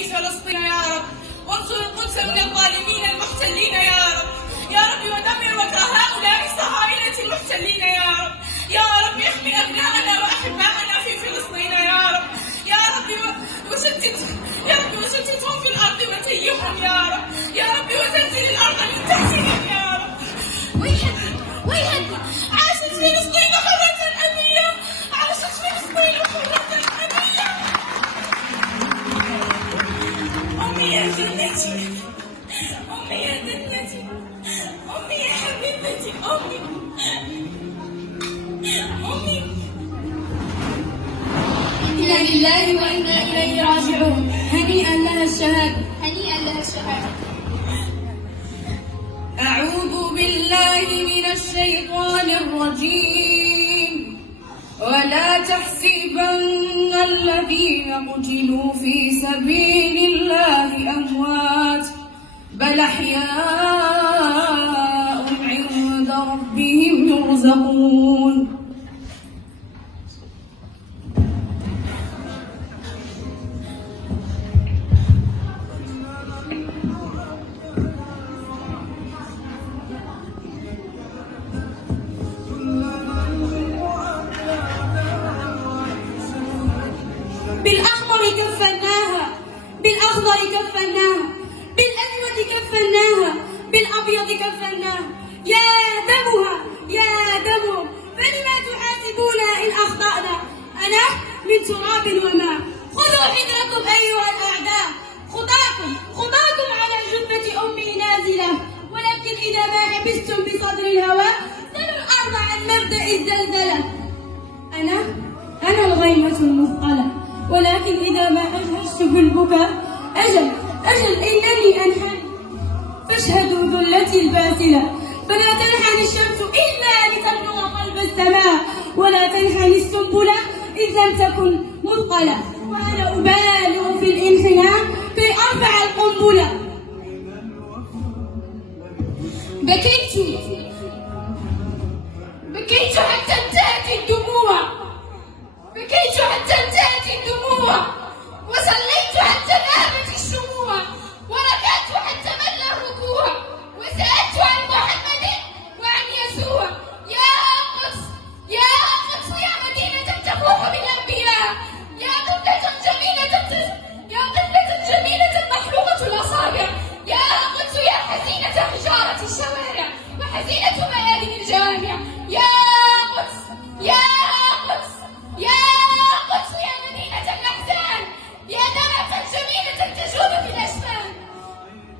رئيس فلسطين يا رب، وانصر القدس من الظالمين المحتلين يا رب، يا رب ودمر مكر هؤلاء الصهاينة المحتلين يا رب احمي أبناءنا وأحباءنا في فلسطين يا رب، يا رب وشتتهم في الأرض وتيهم يا رب وزلزل الأرض من تحتهم يا رب. ويحك عاشت فلسطين حرة أبية، عاشت فلسطين حرة أبية. أمي يا جنتي، أمي يا جنتي، أمي يا حبيبتي، أمي. إنا لله وإنا إليه راجعون. هنيئا لها الشهادة. هنيئا لها الشهادة. أعوذ بالله من الشيطان الرجيم. ولا تحسبن الذين قتلوا في سبيل الله أموات بل أحياء عند ربهم يرزقون. بالأحمر كفناها، بالأخضر كفناها، بالأسود كفناها، بالأبيض كفناها. يا دمها يا دمهم، فلما تحاسبونا إن أخطأنا؟ أنا من تراب وماء. خذوا حذركم أيها الأعداء، خطاكم على جثة أمي نازلة، ولكن إذا ما حبستم بصدر الهواء سلوا الأرض عن مبدأ الزلزلة. أنا الغيمة المثقلة، ولكن إذا ما أجهشت بالبكاء أجل إنني أنحني، فاشهدوا ذلتي الباسلة. فلا تنحني الشمس إلا لتبلغ قلب السماء، ولا تنحني السنبلة إذ لم تكن مثقلة، وأنا أبالغ في الانحناء كي أرفع القنبلة. بكيت حتى انتهت الدموع، وصليت حتى ذهبت الشموع، وركعت حتى مل الركوع، وسألت عن محمد وعن يسوع. يا قدس يا مدينة تفوح بالأنبياء، يا طفلة جميلة محلوقة الأصابع، يا قدس يا حزينة حجارة الشوارع وحزينة ميادين الجامع. يا قدس يا مدينة الأحزان، يا دمعة جميلة تجوب في الأشمال.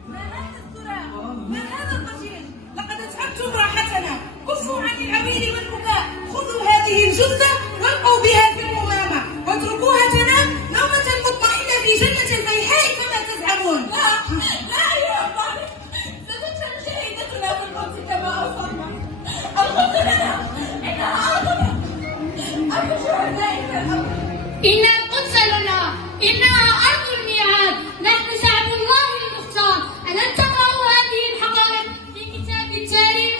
ما هذا الصراع؟ ما هذا الضجيج؟ لقد أتعبتم راحتنا، كفوا عن العويل والبكاء، خذوا هذه الجثة والقوا بها في الرمامة، واتركوها تنام نومة مطمئنة في جنة الفيحاء كما تزعمون. لا يا طارق، ستدفن شهيدتنا في القدس كما أوصلنا. القدس لنا، إنها أرضنا، أرض شهدائك الأرض. إن القدس لنا، إنها أرض الميعاد، نحن شعب الله المختار. ألن تقرأوا هذه الحقائق في كتاب التاريخ؟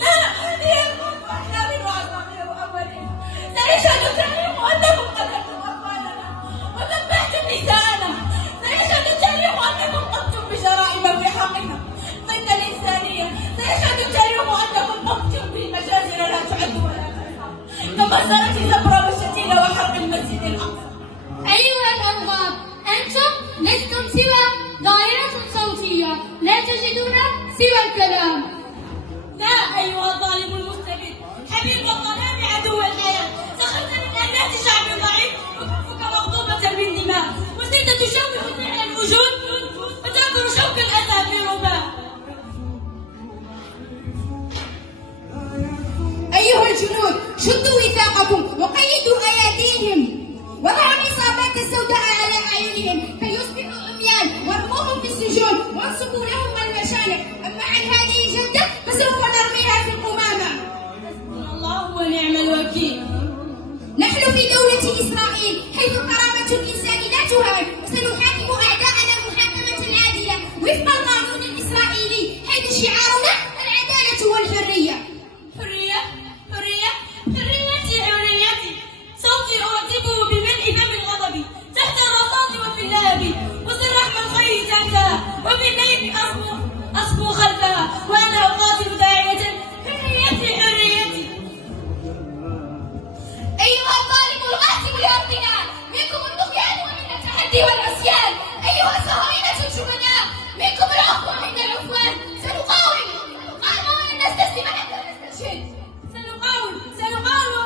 لا، هذه الموت أحلام وأساطير وأولين. سيشهد التاريخ أنكم قتلتم أطفالنا وذبحتم نساءنا، سيشهد التاريخ أنكم قمتم بجرائم في حقنا ضد الإنسانية، سيشهد التاريخ أنكم قمتم بمجازر لا تعد ولا تحصى، كمسألة زبرة والشتيلة وحرق المسجد الأقصى. أيها الأنظار، أنتم لستم سوى ظاهرة صوتية، لا تجدون سوى الكلام. لا أيها الظالم المستبد، حبيب الظلام عدو الحياة، سخرت من أنات شعب ضعيف وكفك مغضوبة بالدماء، وصرت تشوه فعل الوجود وتأكل شوك الأذى في رباء. أيها الجنود، شدوا وثاقكم وقيدوا أيديهم، وضعوا الإصابات السوداء على أعينهم كي يصبحوا عميان، وارموهم في السجون وانصبوا لهم المشانق. أما عن هذه الجدة فسوف نرميها في القمامة. حسبنا الله ونعم الوكيل. نحن في دولة إسرائيل حيث كرامة الإنسان لا تهان، وسنحاكم أعداءنا محاكمة عادلة وفق القانون الإسرائيلي، حيث شعارنا العدالة والحرية. حريتي، صوتي أعذبه بملء فم الغضب تحت الرصاص وفي اللهب. الحقد والعصيان. أيها الصهاينة الجبناء، منكم العفو عند العفوان. سنقاوم ولن نستسلم حتى نستشهد. سنقاوم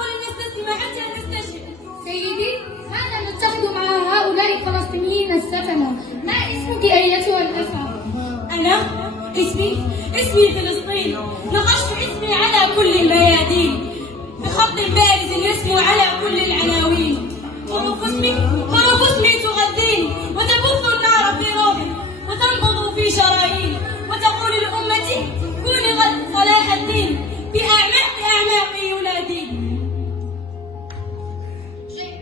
ولن نستسلم حتى نستشهد. سيدي، هذا نتخذ مع هؤلاء الفلسطينيين السفنة. ما اسمك أيتها الأسعى؟ أنا اسمي فلسطين. نقشت اسمي على كل الميادين بخط بارز يسمو على كل العناوين. حروف اسمي تغذيني وتبث النار في روحي وتنبض في شراييني وتقول لأمتي كوني غد صلاح الدين بأعماقي يناديني.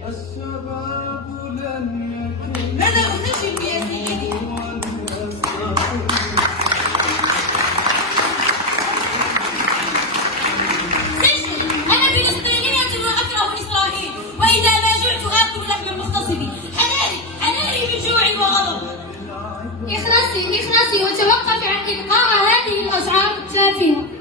الشباب لن يكن ماذا أسجل يا سيدي؟ أنا فلسطينية وأكره إسرائيل، وإذا ما جعت آكل لحم مغتصبي. حناني من جوع وغضب. اخلصي وتوقفي عن إلقاء هذه الأشعار التافهة.